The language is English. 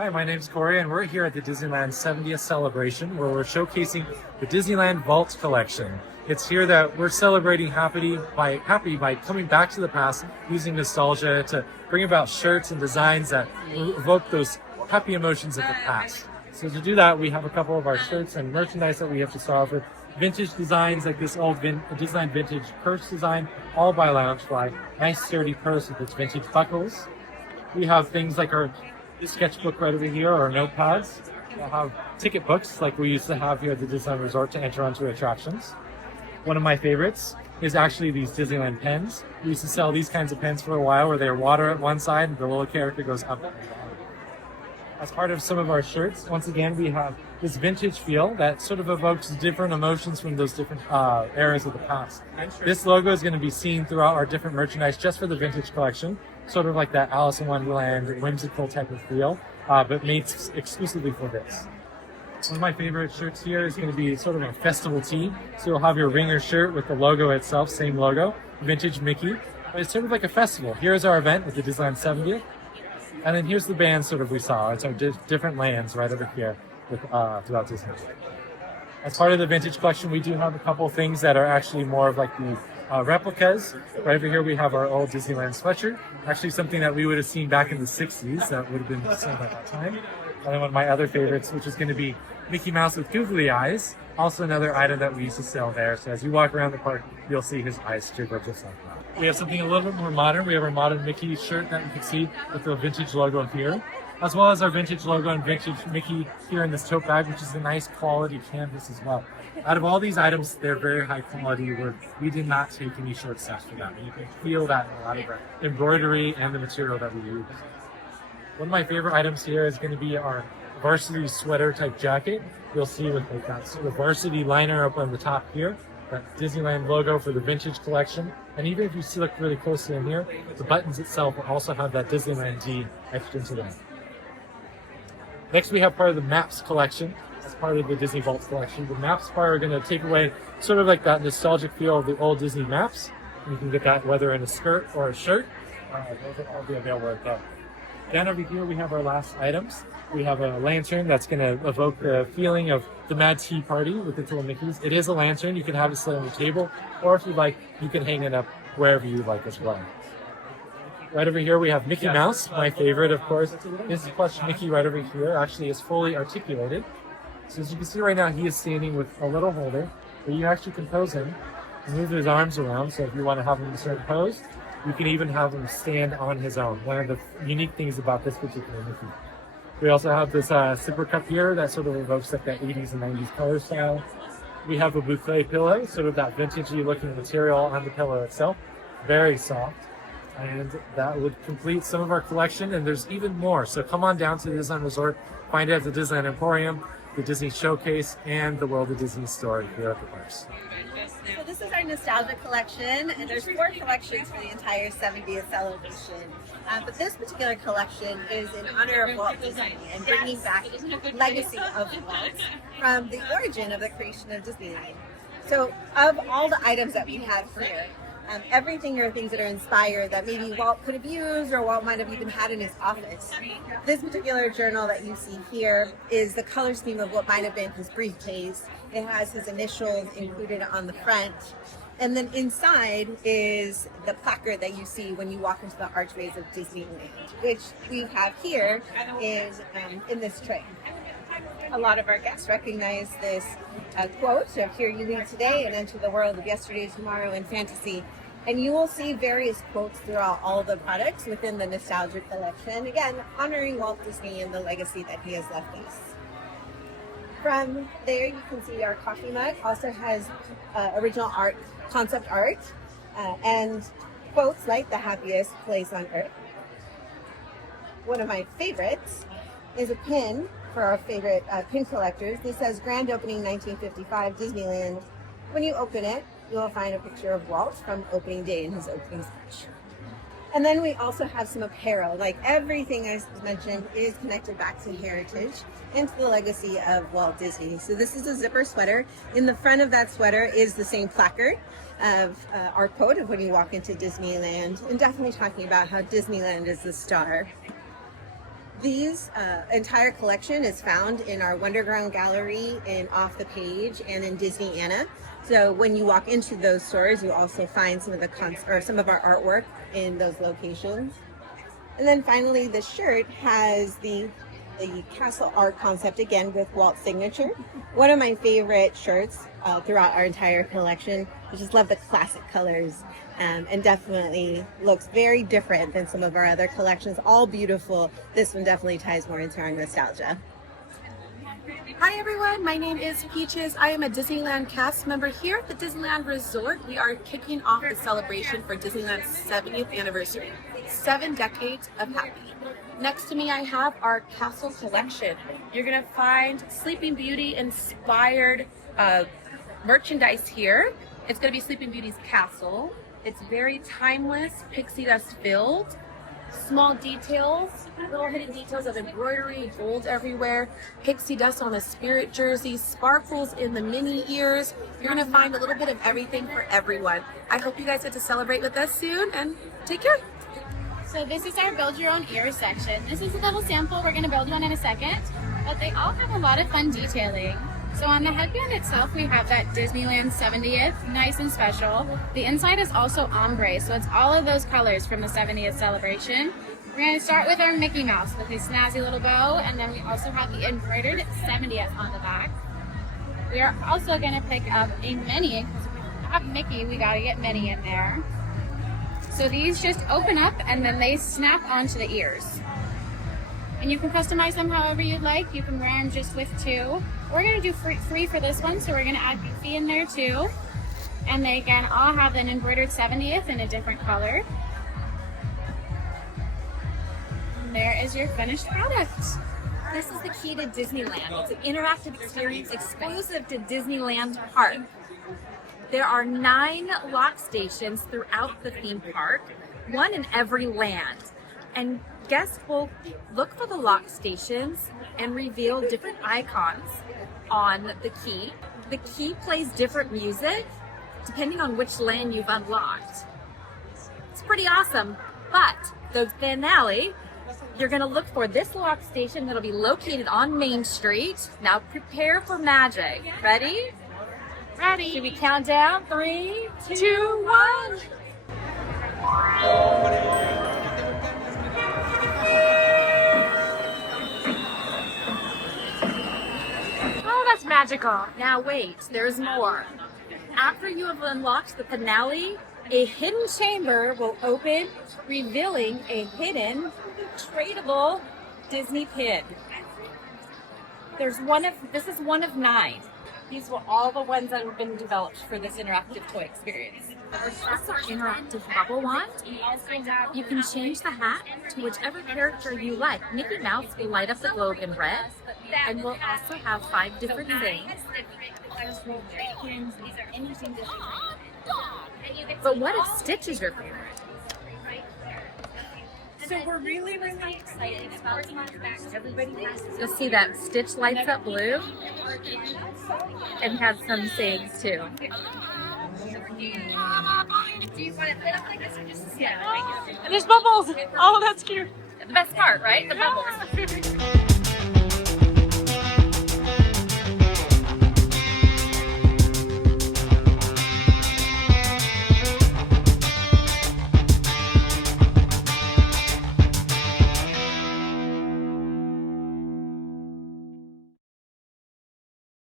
Hi, my name's Corey, and we're here at the Disneyland 70th celebration where we're showcasing the Disneyland Vault collection. It's here that we're celebrating happy by coming back to the past, using nostalgia to bring about shirts and designs that evoke those happy emotions of the past. So to do that, we have a couple of our shirts and merchandise that we have to start off with. Vintage designs like this old Disneyland vintage purse design, all by Loungefly. Nice sturdy purse with its vintage buckles. We have things like our sketchbook right over here, or notepads. We'll have ticket books like we used to have here at the Disneyland Resort to enter onto attractions. One of my favorites is actually these Disneyland pens. We used to sell these kinds of pens for a while where they're water at one side and the little character goes up. As part of some of our shirts, once again, we have this vintage feel that sort of evokes different emotions from those different eras of the past. This logo is going to be seen throughout our different merchandise just for the vintage collection, sort of like that Alice in Wonderland whimsical type of feel, but made exclusively for this. One of my favorite shirts here is going to be sort of a festival tee. So you'll have your ringer shirt with the logo itself, same logo, vintage Mickey. But it's sort of like a festival. Here's our event at the Disneyland 70th. And then here's the band sort of we saw. It's our different lands right over here with, throughout Disney. As part of the vintage collection, we do have a couple things that are actually more of like the replicas. Right over here we have our old Disneyland sweatshirt. Actually something that we would have seen back in the 60s that would have been sold at that time. And then one of my other favorites, which is going to be Mickey Mouse with googly eyes. Also another item that we used to sell there. So as you walk around the park, you'll see his eyes jiggle just like that. We have something a little bit more modern. We have our modern Mickey shirt that you can see with the vintage logo here, as well as our vintage logo and vintage Mickey here in this tote bag, which is a nice quality canvas as well. Out of all these items, they're very high quality. We did not take any short steps for them. You can feel that in a lot of the embroidery and the material that we use. One of my favorite items here is going to be our varsity sweater type jacket. You'll see with like that sort of varsity liner up on the top here, that Disneyland logo for the vintage collection. And even if you look really closely in here, the buttons itself will also have that Disneyland D etched into them. Next, we have part of the maps collection as part of the Disney Vault collection. The maps part are going to take away sort of like that nostalgic feel of the old Disney maps. You can get that whether in a skirt or a shirt. Those will all be available right there. Down over here, we have our last items. We have a lantern that's going to evoke the feeling of the Mad Tea Party with its little Mickeys. It is a lantern. You can have it sit on the table, or if you'd like, you can hang it up wherever you like as well. Right over here, we have Mickey Mouse, my favorite, of course. This plush Mickey right over here actually is fully articulated. So as you can see right now, he is standing with a little holder, but you actually can pose him and move his arms around. So if you want to have him in a certain pose, you can even have him stand on his own. One of the unique things about this particular Mickey. We also have this sipper cup here that sort of evokes like that 80s and 90s color style. We have a boucle pillow, sort of that vintagey looking material on the pillow itself. Very soft. And that would complete some of our collection, and there's even more. So come on down to the Disneyland Resort, find it at the Disneyland Emporium, the Disney Showcase, and the World of Disney store here at the parks. So this is our nostalgia collection, and there's 4 collections for the entire 70th celebration. But this particular collection is in honor of Walt Disney and bringing back the legacy of Walt from the origin of the creation of Disneyland. So of all the items that we have here, everything are things that are inspired that maybe Walt could have used or Walt might have even had in his office. This particular journal that you see here is the color scheme of what might have been his briefcase. It has his initials included on the front. And then inside is the placard that you see when you walk into the archways of Disneyland, which we have here in this tray. A lot of our guests recognize this quote of "Here you leave today and enter the world of yesterday, tomorrow, and fantasy." And you will see various quotes throughout all the products within the nostalgia collection. Again, honoring Walt Disney and the legacy that he has left us. From there, you can see our coffee mug also has original art, concept art, and quotes like "the happiest place on earth." One of my favorites is a pin for our favorite pin collectors. This says "Grand Opening 1955 Disneyland." When you open it, you will find a picture of Walt from opening day in his opening speech. And then we also have some apparel. Like everything I mentioned is connected back to heritage and to the legacy of Walt Disney. So this is a zipper sweater. In the front of that sweater is the same placard of our quote of when you walk into Disneyland, and definitely talking about how Disneyland is the star. These entire collection is found in our Wonderground Gallery in Off the Page and in Disneyana. So when you walk into those stores, you also find some of some of our artwork in those locations. And then finally, the shirt has the castle art concept again with Walt's signature. One of my favorite shirts throughout our entire collection. I just love the classic colors and definitely looks very different than some of our other collections. All beautiful. This one definitely ties more into our nostalgia. Hi everyone, my name is Peaches. I am a Disneyland cast member here at the Disneyland Resort. We are kicking off the celebration for Disneyland's 70th anniversary. 7 decades of happy. Next to me I have our castle collection. You're gonna find Sleeping Beauty inspired merchandise here. It's gonna be Sleeping Beauty's castle. It's very timeless, pixie dust filled. Small details, little hidden details of embroidery, gold everywhere, pixie dust on a spirit jersey, sparkles in the mini ears. You're gonna find a little bit of everything for everyone. I hope you guys get to celebrate with us soon, and take care. So this is our build your own ear section. This is a little sample. We're gonna build one in a second, but they all have a lot of fun detailing. So on the headband itself, we have that Disneyland 70th, nice and special. The inside is also ombre, so it's all of those colors from the 70th celebration. We're gonna start with our Mickey Mouse with his snazzy little bow, and then we also have the embroidered 70th on the back. We are also gonna pick up a Minnie, because if we have Mickey, we gotta get Minnie in there. So these just open up and then they snap onto the ears. And you can customize them however you'd like. You can wear them just with 2. We're gonna do free for this one, so we're gonna add Goofy in there too. And they again all have an embroidered 70th in a different color. And there is your finished product. This is the key to Disneyland. It's an interactive experience exclusive to Disneyland Park. There are 9 lock stations throughout the theme park, 1 in every land. And guests will look for the lock stations and reveal different icons on the key. The key plays different music depending on which land you've unlocked. It's pretty awesome, but the finale, you're gonna look for this lock station that'll be located on Main Street. Now prepare for magic. Ready? Ready? Should we count down? 3, 2, 1. Oh, that's magical. Now wait, there's more. After you have unlocked the finale, a hidden chamber will open, revealing a hidden, tradable Disney pin. This is one of 9. These were all the ones that have been developed for this interactive toy experience. This is our interactive bubble wand. You can change the hat to whichever character you like. Mickey Mouse will light up the globe in red, and we'll also have 5 different things. But what if Stitch is your favorite? So we're really excited about You'll see that Stitch lights up blue and has some sayings too. Do you want it lit up like this or just There's bubbles! Oh, that's cute. The best part, right? The bubbles.